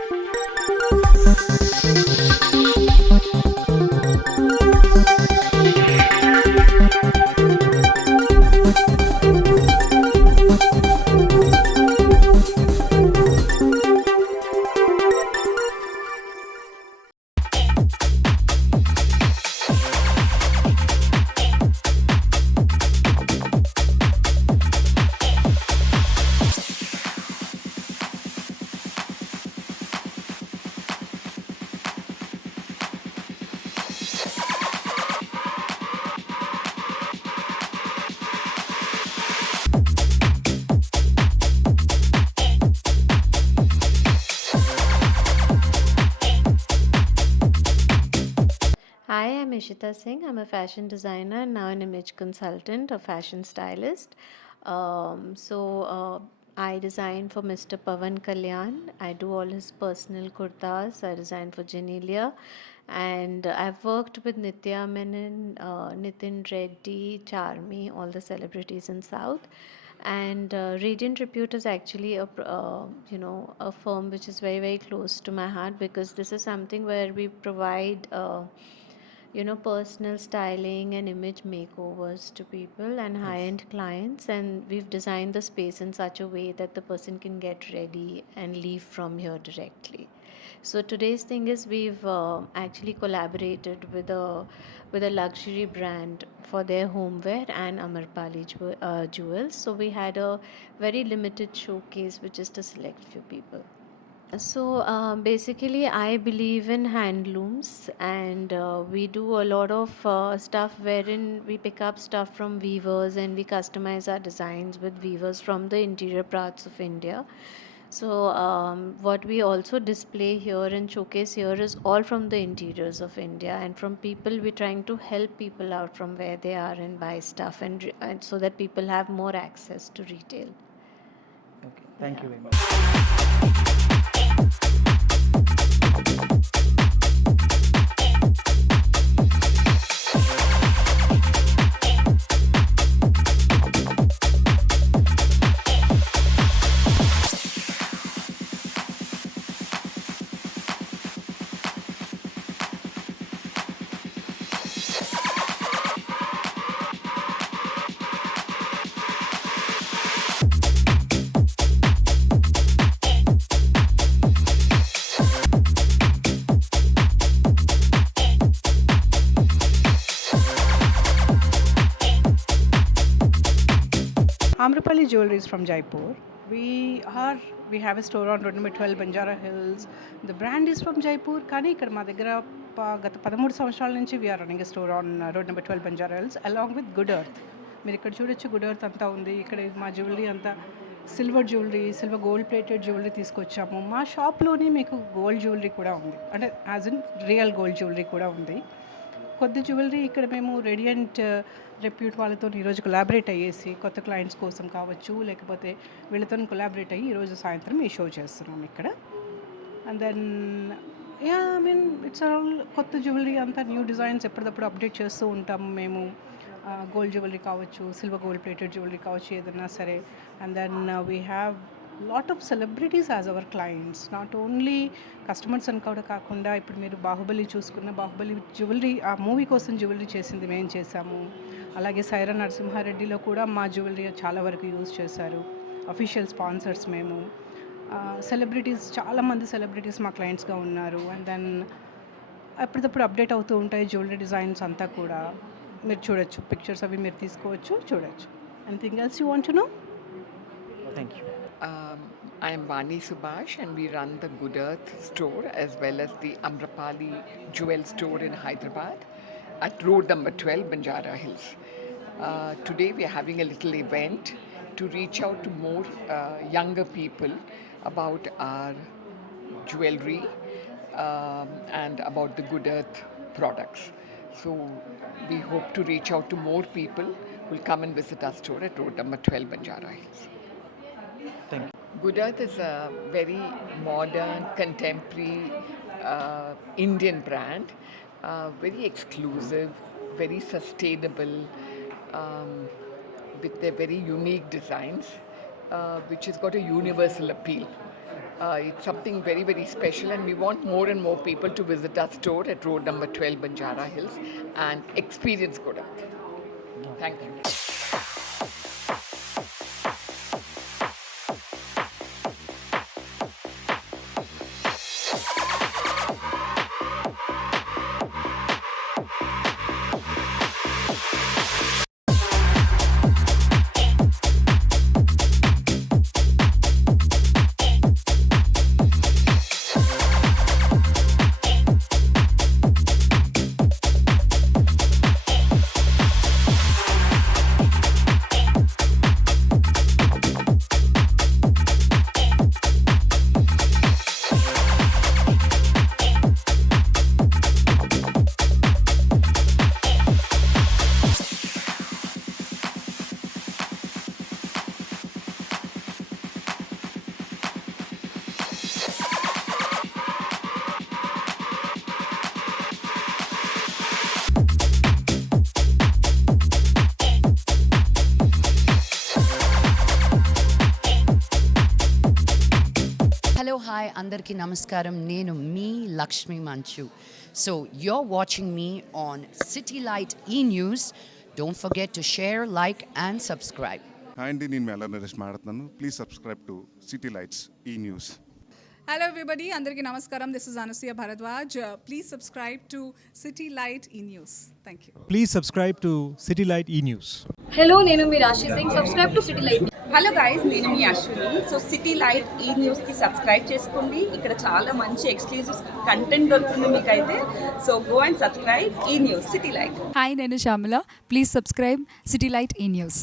Hi, I'm Ishita Singh. I'm a fashion designer and now an image consultant, a fashion stylist. I design for Mr. Pavan Kalyan. I do all his personal kurtas. I design for Genelia. And I've worked with Nitya Menon, Nitin Reddy, Charmi, all the celebrities in South. And Radiant Repute is actually a firm which is very very close to my heart, because this is something where we provide personal styling and image makeovers to people and high end clients, and we've designed the space in such a way that the person can get ready and leave from here directly. So today's thing is we've actually collaborated with a luxury brand for their homeware and Amarpali jewels. So we had a very limited showcase with just a select few people. Basically, I believe in handlooms, and we do a lot of stuff wherein we pick up stuff from weavers and we customize our designs with weavers from the interior parts of India. What we also display here and showcase here is all from the interiors of India, and from people. We're trying to help people out from where they are and buy stuff, and so that people have more access to retail. Okay, thank you very much. Amrapali Jewelry is from Jaipur. We have a store on road number 12 Banjara Hills. The brand is from Jaipur. కానీ ఇక్కడ మా దగ్గర గత 13 సంవత్సరాల నుంచి we are running store on road number 12 Banjara Hills along with Good Earth. మీరు ఇక్కడ చూడొచ్చు గుడ్ ఎర్త్ అంతా ఉంది. ఇక్కడ మా జ్యువెలరీ అంతా సిల్వర్ గోల్డ్ ప్లేటెడ్ జ్యువెలరీ తీసుకొచ్చాము. మా షాప్లోనే మీకు గోల్డ్ జ్యువెలరీ కూడా ఉంది, అంటే as in real gold jewellery కూడా ఉంది. కొద్ది జ్యువెలరీ ఇక్కడ మేము రేడియంట్ రెప్యూట్ వాళ్ళతో ఈరోజు కొలాబరేట్ అయ్యేసి కొత్త క్లయింట్స్ కోసం కావచ్చు, లేకపోతే వీళ్ళతో కొలాబరేట్ అయ్యి ఈరోజు సాయంత్రం ఈ షో చేస్తున్నాం ఇక్కడ. అండ్ దెన్ ఇట్స్ ఆల్ కొత్త జ్యువెలరీ అంతా న్యూ డిజైన్స్ ఎప్పటికప్పుడు అప్డేట్ చేస్తూ ఉంటాము మేము. గోల్డ్ జ్యువెలరీ కావచ్చు, సిల్వర్ గోల్డ్ ప్లేటెడ్ జ్యువెలరీ కావచ్చు, ఏదన్నా సరే. And then we have lot of celebrities as our clients, not only customers అని కూడా కాకుండా ఇప్పుడు మీరు బాహుబలి చూసుకున్న బాహుబలి జ్యువెలరీ, ఆ మూవీ కోసం జ్యువెలరీ చేసింది మేము చేసాము. అలాగే సైరా నరసింహారెడ్డిలో కూడా మా జ్యువెలరీ చాలా వరకు యూజ్ చేశారు. అఫీషియల్ స్పాన్సర్స్ మేము. సెలబ్రిటీస్ చాలామంది సెలబ్రిటీస్ మా క్లయింట్స్గా ఉన్నారు. అండ్ దెన్ ఎప్పటికప్పుడు అప్డేట్ అవుతూ ఉంటాయి జ్యువెలరీ డిజైన్స్ అంతా కూడా. మీరు చూడొచ్చు, పిక్చర్స్ అవి మీరు తీసుకోవచ్చు, చూడొచ్చు. Anything else you want to know? Thank you. I am Vani Subhash, and we run the Good Earth store as well as the Amrapali Jewel store in Hyderabad at road number 12 Banjara Hills. Today we are having a little event to reach out to more younger people about our jewelry and about the Good Earth products. So we hope to reach out to more people who will come and visit our store at road number 12 Banjara Hills. Thank you. Good Earth is a very modern, contemporary Indian brand, very exclusive, very sustainable, with their very unique designs, which has got a universal appeal. It's something very, very special, and we want more and more people to visit our store at road number 12, Banjara Hills, and experience Gudath. Thank you. Hello hi అందరికీ నమస్కారం నేను మీ లక్ష్మి మంచు so you're watching me on City Light E-News. Don't forget to share, like and subscribe. Hi అండి, నేను మెల్ల నరేష్ మాట్లాడుతున్నాను. Please subscribe to city lights ఈ news. Hello everybody, Andarki Namaskaram. This is Anasuya Bharadwaj. Please subscribe to City Light E-News. Thank you. Please subscribe to City Light E-News. Hello నేను మీ రాశి Singh subscribe to city light hello guys, నేను మీ Ashwini. So city light ఈ న్యూస్కి సబ్స్క్రైబ్ చేసుకోండి. ఇక్కడ చాలా మంచి exclusive content దొరుకుతుంది మీకైతే. సో గో అండ్ సబ్స్క్రైబ్ ఈ న్యూస్ సిటీ లైట్. హాయ్ నేను Shyamala please subscribe city light ఈ న్యూస్